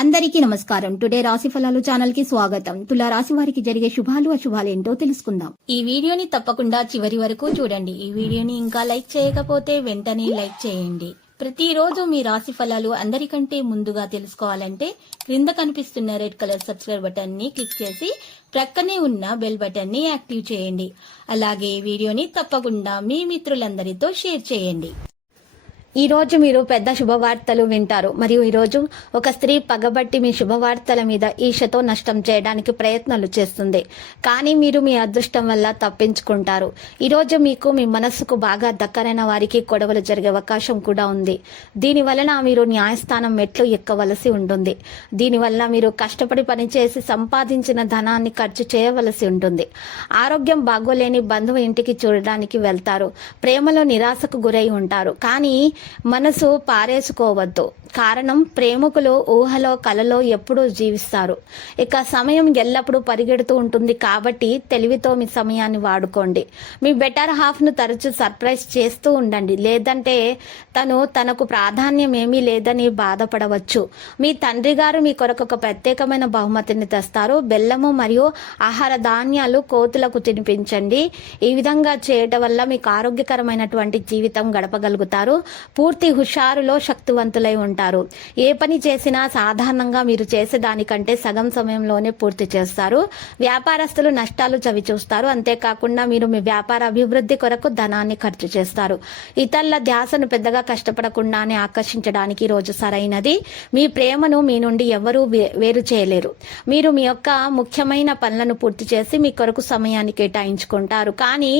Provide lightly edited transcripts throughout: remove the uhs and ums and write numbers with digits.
అందరికీ నమస్కారం. టుడే రాశి ఫలాలు ఛానల్ కి స్వాగతం. తులా రాశి వారికి జరిగే శుభాలు అశుభాలు ఏంటో తెలుసుకుందాం. ఈ వీడియోని తప్పకుండా చివరి వరకు చూడండి. ఈ వీడియోని ఇంకా లైక్ చేయకపోతే వెంటనే లైక్ చేయండి. ప్రతిరోజు మీ రాశి ఫలాలు అందరికంటే ముందుగా తెలుసుకోవాలంటే క్రింద కనిపిస్తున్న రెడ్ కలర్ సబ్స్క్రైబ్ బటన్ ని క్లిక్ చేసి ప్రక్కనే ఉన్న బెల్ బటన్ ని యాక్టివ్ చేయండి. అలాగే ఈ వీడియోని తప్పకుండా మీ మిత్రులందరితో షేర్ చేయండి. ఈ రోజు మీరు పెద్ద శుభవార్తలు వింటారు. మరియు ఈ రోజు ఒక స్త్రీ పగబట్టి మీ శుభవార్తల మీద ఈర్ష్యతో నష్టం చేయడానికి ప్రయత్నాలు చేస్తుంది. కానీ మీరు మీ అదృష్టం వల్ల తప్పించుకుంటారు. ఈ రోజు మీకు మీ మనస్సుకు బాగా దక్కరైన వారికి గొడవలు జరిగే అవకాశం కూడా ఉంది. దీని వలన మీరు న్యాయస్థానం మెట్లు ఎక్కవలసి ఉంటుంది. దీనివల్ల మీరు కష్టపడి పనిచేసి సంపాదించిన ధనాన్ని ఖర్చు చేయవలసి ఉంటుంది. ఆరోగ్యం బాగోలేని బంధువు ఇంటికి చూడడానికి వెళ్తారు. ప్రేమలో నిరాశకు గురై ఉంటారు. కానీ మనసు పారేసుకోవద్దు. కారణం ప్రేమికులు ఊహలో కలలో ఎప్పుడూ జీవిస్తారు. ఇక సమయం ఎల్లప్పుడూ పరిగెడుతూ ఉంటుంది. కాబట్టి తెలివితో మీ సమయాన్ని వాడుకోండి. మీ బెటర్ హాఫ్ ను తరచూ సర్ప్రైజ్ చేస్తూ ఉండండి. లేదంటే తనకు ప్రాధాన్యం ఏమీ లేదని బాధపడవచ్చు. మీ తండ్రి గారు మీ కొరకు ఒక ప్రత్యేకమైన బహుమతిని తెస్తారు. బెల్లము మరియు ఆహార ధాన్యాలు కోతులకు తినిపించండి. ఈ విధంగా చేయడం వల్ల మీకు ఆరోగ్యకరమైనటువంటి జీవితం గడపగలుగుతారు. పూర్తి హుషారులో శక్తివంతులై ఉంటారు. ఏ పని చేసినా సాధారణంగా మీరు చేసేదానికంటే సగం సమయంలోనే పూర్తి చేస్తారు. వ్యాపారస్తులు నష్టాలు చవి చూస్తారు. అంతేకాకుండా మీరు మీ వ్యాపార అభివృద్ధి కొరకు ధనాన్ని ఖర్చు చేస్తారు. ఇతరుల ధ్యాసను పెద్దగా కష్టపడకుండానే ఆకర్షించడానికి ఈ రోజు సరైనది. మీ ప్రేమను మీ నుండి ఎవరూ వేరు చేయలేరు. మీరు మీ యొక్క ముఖ్యమైన పనులను పూర్తి చేసి మీ కొరకు సమయాన్ని కేటాయించుకుంటారు. కానీ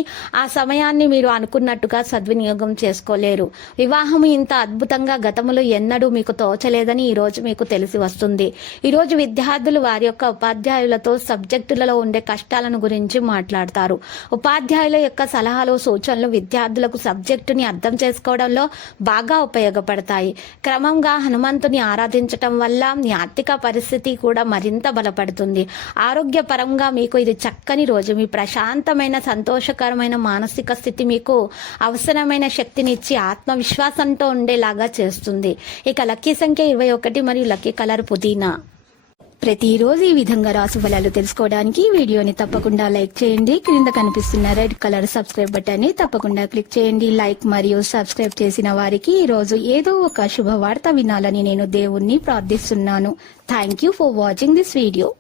ఆ సమయాన్ని మీరు అనుకున్నట్టుగా సద్వినియోగం చేసుకోలేరు. వివాహం ఇంత అద్భుతంగా గతములో ఎన్నడూ మీకు తోచలేదని ఈ రోజు మీకు తెలిసి వస్తుంది. ఈ రోజు విద్యార్థులు వారి యొక్క ఉపాధ్యాయులతో సబ్జెక్టులలో ఉండే కష్టాలను గురించి మాట్లాడతారు. ఉపాధ్యాయుల యొక్క సలహాలు సూచనలు విద్యార్థులకు సబ్జెక్టుని అర్థం చేసుకోవడంలో బాగా ఉపయోగపడతాయి. క్రమంగా హనుమంతుని ఆరాధించటం వల్ల మీ ఆర్థిక పరిస్థితి కూడా మరింత బలపడుతుంది. ఆరోగ్యపరంగా మీకు ఇది చక్కని రోజు. మీ ప్రశాంతమైన సంతోషకరమైన మానసిక స్థితి మీకు అవసరమైన శక్తినిచ్చి ఆత్మవిశ్వాసంతో ఉండేలాగా చేస్తుంది. ఇక లక్కీ సంఖ్య 21 మరియు లక్కీ కలర్ పుదీనా. ప్రతిరోజు ఈ విధంగా రాశి ఫలాలు తెలుసుకోవడానికి వీడియోని తప్పకుండా లైక్ చేయండి. క్రింద కనిపిస్తున్న రెడ్ కలర్ సబ్స్క్రైబ్ బటన్ ని తప్పకుండా క్లిక్ చేయండి. లైక్ మరియు సబ్స్క్రైబ్ చేసిన వారికి ఈ రోజు ఏదో ఒక శుభవార్త వినాలని నేను దేవుణ్ణి ప్రార్థిస్తున్నాను. Thank you for watching this video.